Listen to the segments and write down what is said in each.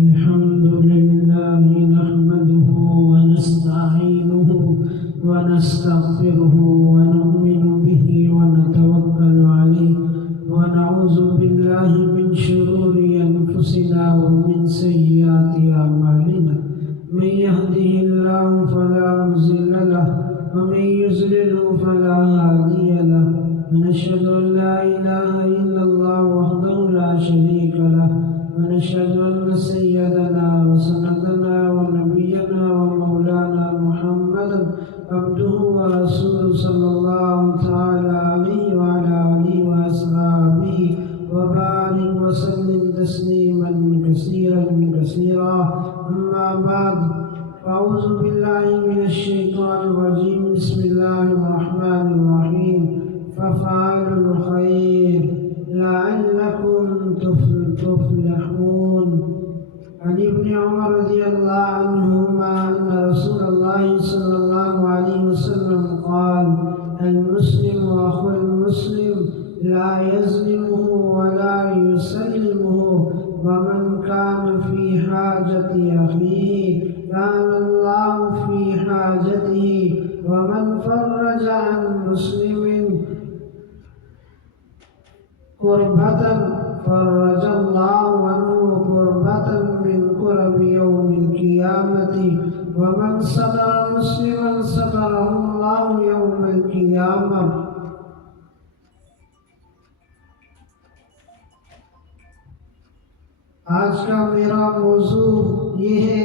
الحمد لله نحمده ونستعينه ونستغفره ونؤمن به ونتوكل عليه ونعوذ بالله من شرور أنفسنا ومن سيئات أعمالنا من يهده الله فلا مضل له ومن يضلل فلا هادي له ونشهد أن لا إله إلا الله وحده لا شريك له ونشهد أن سيدنا وسندنا ونبينا ومولانا محمدا عبده ورسوله صلى الله تعالى عليه وعلى آله وأصحابه وبارك وسلم تسليما كثيرا كثيرا. أما بعد، أعوذ بالله من الشيطان الرجيم. بسم الله الرحمن الرحيم. فافعلوا الخير لعلكم تفلحون. عن ابن عمر رضي الله عنهما أن رسول الله صلى الله عليه وسلم قال: المسلم أخو المسلم لا يظلمه ولا يسلمه، ومن كان في حاجة أخيه كان الله في حاجته، ومن فرج عن مسلم كربة فرج الله عنه كربة من كرب يوم القيامة، ومن ستر مسلما ستره الله يوم القيامة. آج کا میرا موضوع یہ ہے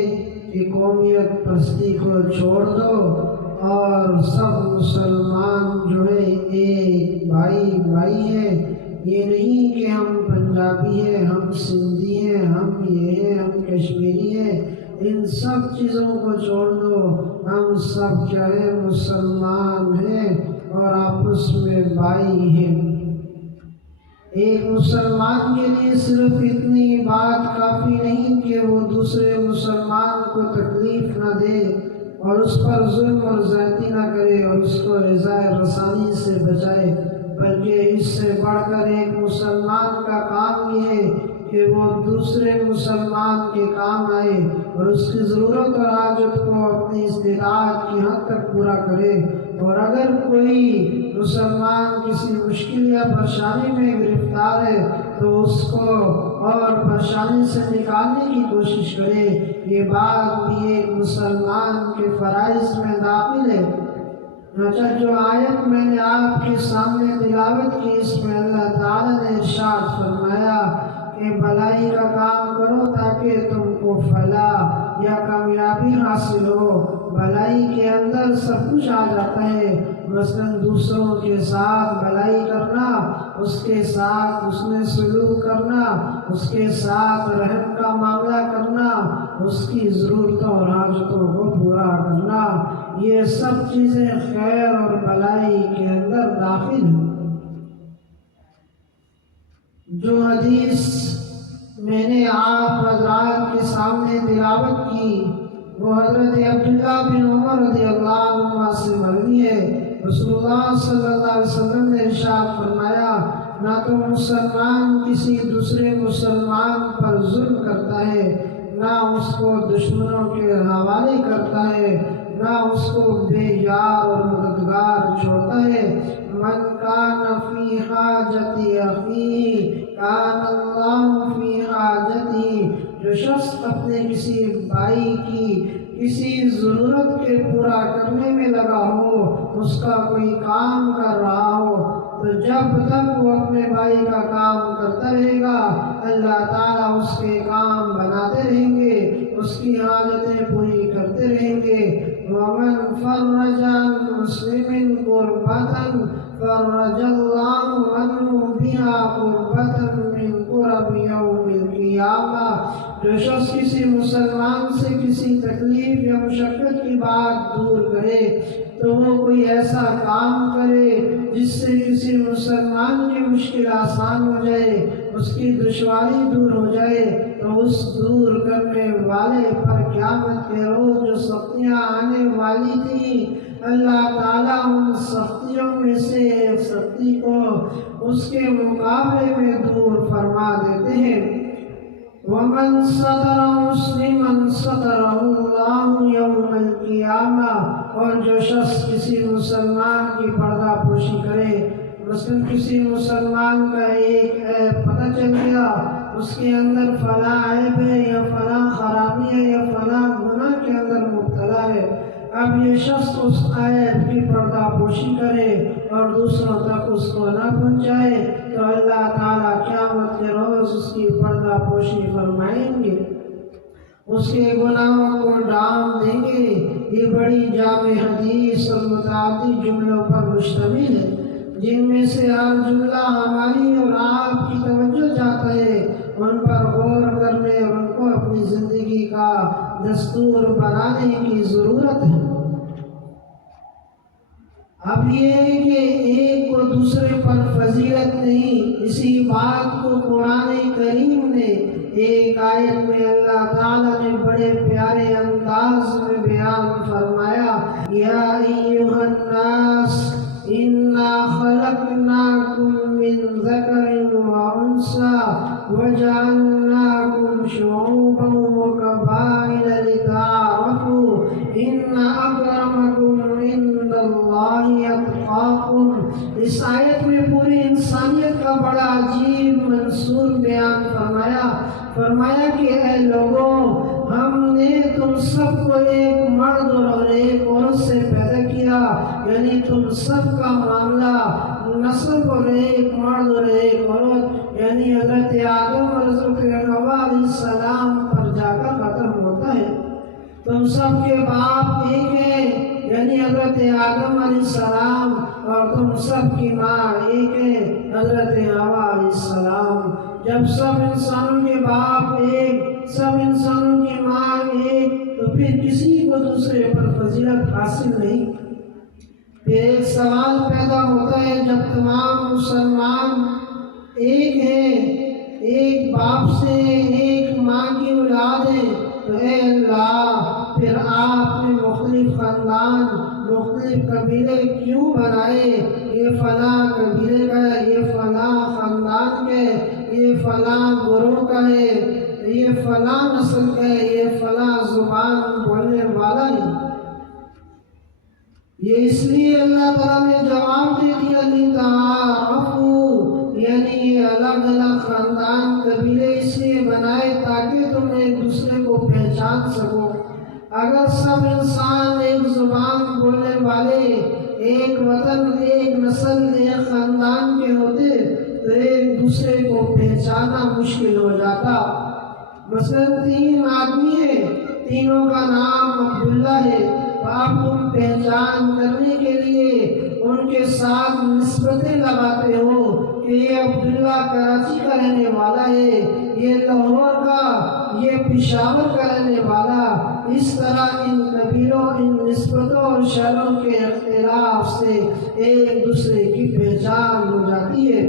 کہ قومیت پرستی کو چھوڑ دو اور سب مسلمان جو ہے ایک بھائی ہے. یہ نہیں کہ ہم پنجابی ہیں، ہم سندھی ہیں، ہم یہ ہیں، ہم کشمیری ہیں. ان سب چیزوں کو چھوڑ دو. ہم سب جو ہے مسلمان ہیں اور آپس میں بھائی ہیں. ایک مسلمان کے لیے صرف اتنی بات کافی نہیں کہ وہ دوسرے مسلمان کو تکلیف نہ دے اور اس پر ظلم اور زیادتی نہ کرے اور اس کو ایذاء رسانی سے بچائے، بلکہ اس سے بڑھ کر ایک مسلمان کا کام یہ ہے کہ وہ دوسرے مسلمان کے کام آئے اور اس کی ضرورت اور حاجت کو اپنی استطاعت کی حد تک پورا کرے. اور اگر کوئی مسلمان کسی مشکل یا پریشانی میں گرفتار ہے تو اس کو اور پریشانی سے نکالنے کی کوشش کرے. یہ بات بھی ایک مسلمان کے فرائض میں داخل ہے. جو آیت میں نے آپ کے سامنے تلاوت کی، اس میں اللہ تعالیٰ نے ارشاد فرمایا کہ بھلائی کا کام کرو تاکہ تم کو فلاح یا کامیابی حاصل ہو. بھلائی کے اندر سب کچھ آ جاتا ہے، مثلا دوسروں کے ساتھ بھلائی کرنا، اس کے ساتھ حسن سلوک کرنا، اس کے ساتھ رحم کا معاملہ کرنا، اس کی ضرورتوں اور حاجتوں کو پورا کرنا. یہ سب چیزیں خیر اور بھلائی کے اندر داخل ہیں. جو حدیث میں نے آپ حضرات کے سامنے تلاوت کی وہ حضرت عبداللہ بن عمر رضی اللہ عنہ سے مروی ہے. رسول اللہ صلی اللہ علیہ وسلم نے ارشاد فرمایا: نہ تو مسلمان کسی دوسرے مسلمان پر ظلم کرتا ہے، نہ اس کو دشمنوں کے حوالے کرتا ہے، نہ اس کو بے یار اور مددگار چھوڑتا ہے. من کان فی حاجت اخیہ کان اللہ فی حاجتہ. جو شخص اپنے کسی بھائی کی کسی ضرورت کے پورا کرنے میں لگا ہو، اس کا کوئی کام کر رہا ہو، تو جب تک وہ اپنے بھائی کا کام کرتا رہے گا اللہ تعالیٰ اس کے کام بناتے رہیں گے، اس کی حاجتیں پوری کرتے رہیں گے. وَمَنْ فَرَّجَ عَنْ مُسْلِمٍ كُرْبَةً فَرَّجَ اللَّهُ عَنْهُ بِهَا كُرْبَةً مِّن كُرَبِ يَوْمِ الْقِيَامَةِ. جو شخص کسی مسلمان سے کسی تکلیف یا مشقت کی بات دور کرے تو وہ کوئی ایسا کام کرے جس سے کسی مسلمان کی مشکل آسان ہو جائے، اس کی دشواری دور ہو جائے، تو اس دور کرنے والے پر قیامت کے روز جو سختیاں آنے والی تھیں اللہ تعالیٰ ان سختیوں میں سے ایک سختی کو اس کے مقابلے میں دور فرما دیتے ہیں. وَمَنْ ومن ستر مسلما ستره اللہ یوم القیامہ، اور جو شخص کسی مسلمان کی پردہ پوشی کرے، مثلا کسی مسلمان کا ایک عیب پتہ چل گیا، اس کے اندر فلاں عیب ہے یا فلاں خرابی ہے یا فلاں گناہ کے اندر مبتلا ہے، اب یہ شخص اس عیب کی پردہ پوشی کرے اور دوسروں تک اس کو نہ پہنچائے، تو اللہ تعالیٰ قیامت کے روز اس کی پردہ پوشی فرمائیں گے، اس کے گناہوں کو ڈھانپ دیں گے۔ یہ بڑی جامع حدیث اور متعدد جملوں پر مشتمل ہے، جن میں سے ہر جملہ ہماری اور آپ کی توجہ چاہتا ہے، ان پر غور کرنے اور ان کو اپنی زندگی کا دستور بنانے کی ضرورت ہے۔ اب یہ ہے کہ ایک کو دوسرے پر فضیلت نہیں، اسی بات کو قرآن کریم نے ایک آیت میں اللہ تعالیٰ نے بڑے پیارے انداز میں بیان فرمایا، یا ایھا الناس انا خلقناکم من ذکر وانثی وجعلناکم شعوبا وقبائل لتعارفوا ان اکرمکم عند اللہ اتقاکم۔ اس آیت میں پوری انسانیت کا بڑا عجیب منصور بیان فرمایا کہ اے لوگوں، ہم نے تم سب کو ایک مرد اور ایک عورت سے پیدا کیا، یعنی تم سب کا معاملہ نسب اور ایک مرد اور ایک عورت یعنی حضرت آدم اور حضرت حوا علیہ السلام پر جا کر ختم ہوتا ہے۔ تم سب کے باپ ایک ہیں یعنی حضرت آدم علیہ السلام، اور تم سب کی ماں ایک ہے حضرت حوا علیہ السلام۔ جب سب انسانوں کے باپ ایک، سب انسانوں کی ماں ایک، تو پھر کسی کو دوسرے پر فضیلت حاصل نہیں۔ پھر ایک سوال پیدا ہوتا ہے، جب تمام مسلمان ایک ہیں، ایک باپ سے ایک ماں کی اولاد ہے، تو اے اللہ پھر آپ نے مختلف خاندان، مختلف قبیلے کیوں بنائے؟ یہ فلاں قبیلے کا ہے، یہ فلاں خاندان کا ہے، یہ فلاں گروہ کا ہے، یہ فلاں نسل کا ہے، یہ فلاں زبان بولنے والا ہے۔ یہ اس لیے اللہ تعالیٰ نے جواب دے دیا لِتَعَارَفُوا، یعنی یہ الگ الگ خاندان قبیلے اس لیے بنائے تاکہ تم ایک دوسرے کو پہچان سکو۔ اگر سب انسان ایک زبان بولنے والے، ایک وطن، ایک نسل، ایک خاندان کے ہوتے تو ایک دوسرے کو پہچاننا مشکل ہو جاتا۔ مثلا 3 آدمی ہیں، تینوں کا نام عبداللہ ہے، تو اب تم پہچان کرنے کے لیے ان کے ساتھ نسبتیں لگاتے ہو کہ یہ عبداللہ کراچی کا رہنے والا ہے، یہ لاہور کا، یہ پشاور کا رہنے والا۔ اس طرح ان قبیلوں، ان نسبتوں اور شہروں کے اختلاف سے ایک دوسرے کی پہچان ہو جاتی ہے۔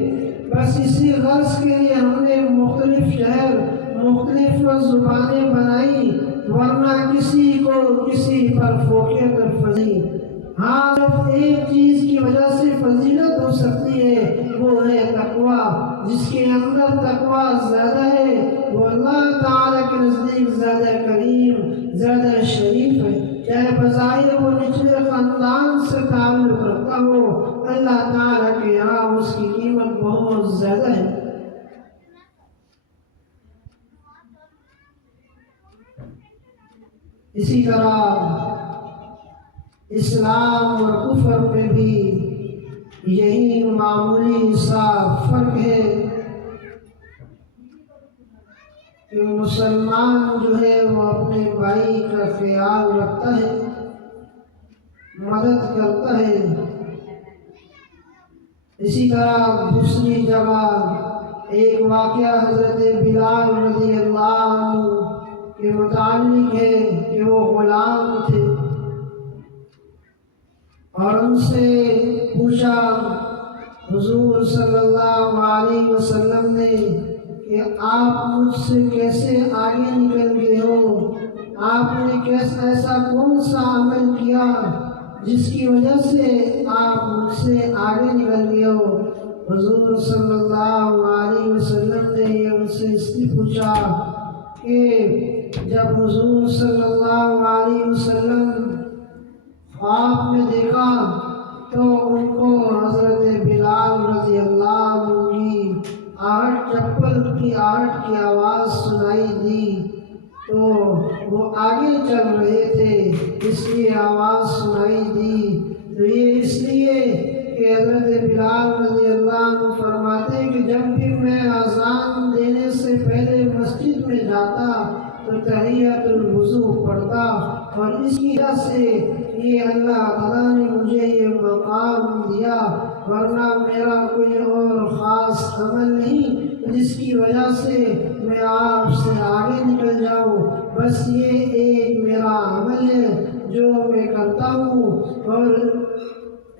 بس اسی غرض کے لیے ہم نے مختلف شہر، مختلف زبانیں بنائی، ورنہ کسی کو کسی پر فوقیت اور فضیلت، ہاں صرف ایک چیز کی وجہ سے فضیلت ہو سکتی ہے، وہ ہے تقویٰ۔ جس کے اندر تقویٰ زیادہ ہے وہ اللہ تعالیٰ کے نزدیک زیادہ کریم، زیادہ شریف ہے، چاہے بظاہر وہ نچلے خاندان سے تعلق رکھتا ہو، اللہ تعالیٰ کے یہاں اس کی قیمت بہت زیادہ ہے۔ اسی طرح اسلام اور کفر میں بھی یہی معمولی سا فرق ہے کہ مسلمان جو ہے وہ اپنے بھائی کا خیال رکھتا ہے، مدد کرتا ہے۔ اسی طرح دوسری جگہ ایک واقعہ حضرت بلال رضی اللہ عنہ کے متعلق ہے کہ وہ غلام تھے اور ان سے پوچھا حضور صلی اللہ علیہ وسلم نے کہ آپ مجھ سے کیسے آگے نکل گئے ہو، آپ نے کیسا ایسا کون سا عمل کیا جس کی وجہ سے آپ مجھ سے آگے نکل گئے ہو؟ حضور صلی اللہ علیہ وسلم نے ان سے اس لیے پوچھا کہ جب حضور صلی اللہ علیہ وسلم خواب میں دیکھا تو ان کو حضرت بلال رضی اللہ عنہ کی آہٹ، چپل کی آہٹ کی آواز سنائی دی، تو وہ آگے چل رہے تھے، اس لیے آواز سنائی دی۔ تو یہ اس لیے کہ حضرت بلال رضی اللہ عنہ فرماتے ہیں کہ جب بھی میں اذان دینے سے پہلے مسجد میں جاتا تو تحیۃ الوضو پڑھتا، اور اس کی وجہ سے یہ اللہ تعالیٰ نے مجھے یہ مقام دیا، ورنہ میرا کوئی اور خاص عمل نہیں جس کی وجہ سے میں آپ سے آگے نکل جاؤں، بس یہ ایک میرا عمل ہے جو میں کرتا ہوں، اور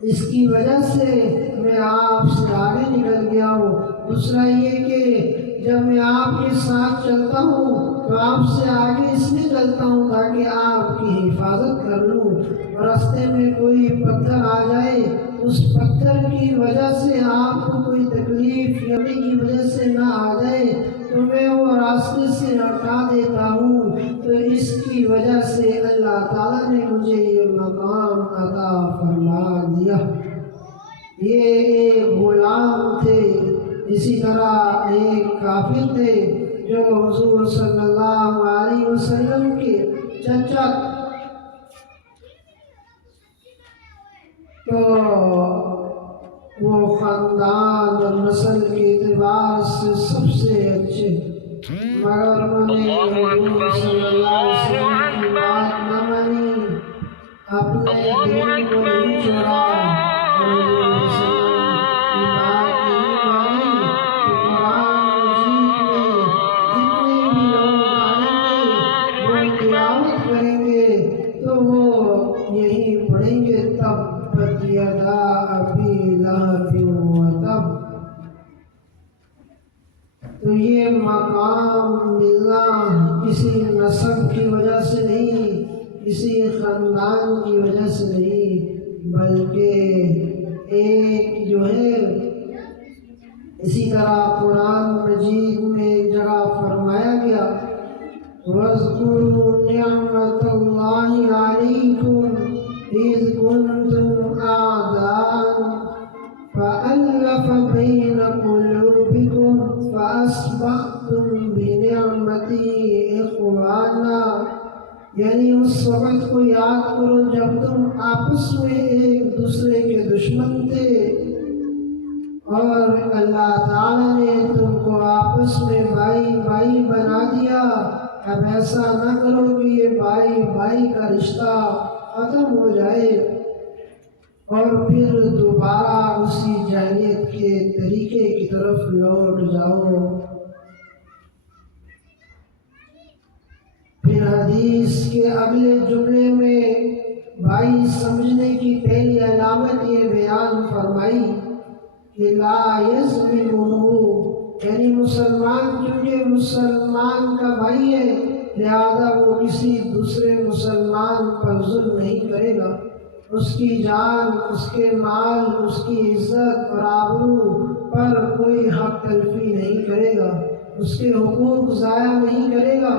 اس کی وجہ سے میں آپ سے آگے نکل گیا ہوں۔ دوسرا یہ کہ جب میں آپ کے ساتھ چلتا ہوں تو آپ سے آگے اس لیے چلتا ہوں تاکہ آپ کی حفاظت کر لوں، راستے میں کوئی پتھر آ جائے، اس پتھر کی وجہ سے آپ کو کوئی تکلیف یعنی کی وجہ سے نہ آ جائے تو میں وہ راستے سے ہٹا دیتا ہوں۔ تو اس کی وجہ سے اللہ تعالیٰ نے مجھے یہ مقام عطا فرما دیا۔ یہ ایک غلام تھے، اسی طرح ایک کافر تھے جو حضور صلی اللہ علیہ وسلم کے چچا، تو وہ خاندان اور نسل کے اعتبار سے سب سے اچھے، مگر انہوں نے حضور صلی اللہ علیہ وسلم کی بات نہ مانی، اپنے دین کو نہیں چھوڑا اور حضور صلی اللہ علیہ وسلم کی بات نہیں مانی، تو قرآن مجید میں جتنے بھی لوگ آئیں گے وہ تلاوت کریں گے تو وہ یہی پڑھیں گے، تبت یدا ابی لہب وتب۔ تو یہ مقام ملنا کسی نسب کی وجہ سے نہیں، کسی خاندان کی وجہ سے نہیں، بلکہ ایک جو ہے، اسی طرح قرآن مجید میں ایک جگہ فرمایا گیا وَاذْكُرُوا نِعْمَةَ اللَّهِ عَلَيْكُمْ إِذْ كُنْتُمْ أَعْدَاءً فَأَلَّفَ بَيْنَ قُلُوبِكُمْ فَأَصْبَحْتُمْ بِنِعْمَتِهِ إِخْوَانًا، یعنی اس وقت کو یاد کرو جب تم آپس میں ایک دوسرے کے دشمن تھے اور اللہ تعالیٰ نے تم کو آپس میں بھائی بھائی بنا دیا۔ اب ایسا نہ کرو کہ یہ بھائی بھائی کا رشتہ ختم ہو جائے اور پھر دوبارہ اسی جاہلیت کے طریقے کی طرف لوٹ جاؤ۔ پھر حدیث کے اگلے جملے میں بھائی سمجھنے کی پہلی علامت یہ بیان فرمائی کہ لا یظلمہ، یعنی مسلمان کیونکہ مسلمان کا بھائی ہے لہذا وہ کسی دوسرے مسلمان پر ظلم نہیں کرے گا، اس کی جان، اس کے مال، اس کی عزت اور آبرو پر کوئی حق تلفی نہیں کرے گا، اس کے حقوق ضائع نہیں کرے گا۔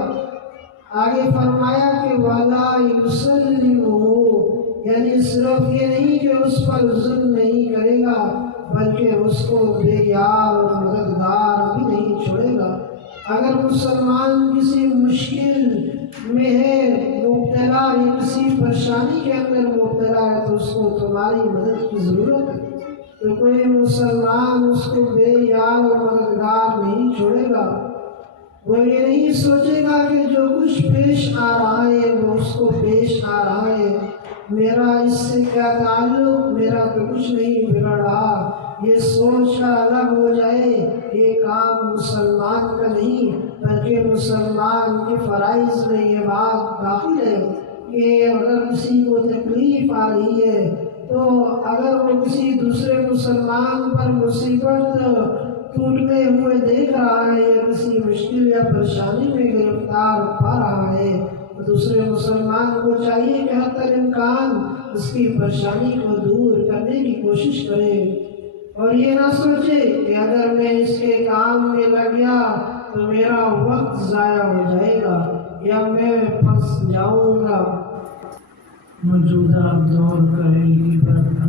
آگے فرمایا کہ وَلَا يُسَلِّمُهُ، یعنی صرف یہ نہیں کہ اس پر ظلم نہیں کرے گا بلکہ اس کو بے یار اور مددگار بھی نہیں چھوڑے گا۔ اگر مسلمان کسی مشکل میں ہے مبتلا یا کسی پریشانی کے اندر مبتلا ہے تو اس کو تمہاری مدد کی ضرورت ہے، تو کوئی مسلمان اس کو بے یار اور مددگار نہیں چھوڑے گا۔ وہ یہ نہیں سوچے گا کہ جو کچھ پیش آ رہا ہے وہ اس کو پیش آ رہا ہے، میرا اس سے کیا تعلق، میرا تو کچھ نہیں بگڑ رہا، یہ سوچ کا الگ ہو جائے۔ یہ کام مسلمان کا نہیں بلکہ مسلمان کے فرائض میں یہ بات داخل ہے کہ اگر کسی کو تکلیف آ رہی ہے تو اگر وہ کسی دوسرے مسلمان پر مصیبت ٹوٹنے ہوئے دیکھ رہا ہے یا کسی مشکل یا پریشانی میں گرفتار پا رہا ہے تو دوسرے مسلمان کو چاہیے کہ حتی الامکان اس کی پریشانی کو دور کرنے کی کوشش کرے، اور یہ نہ سوچے کہ اگر میں اس کے کام میں لگ گیا تو میرا وقت ضائع ہو جائے یا میں پھنس جاؤں گا۔ موجودہ دور کا غیبت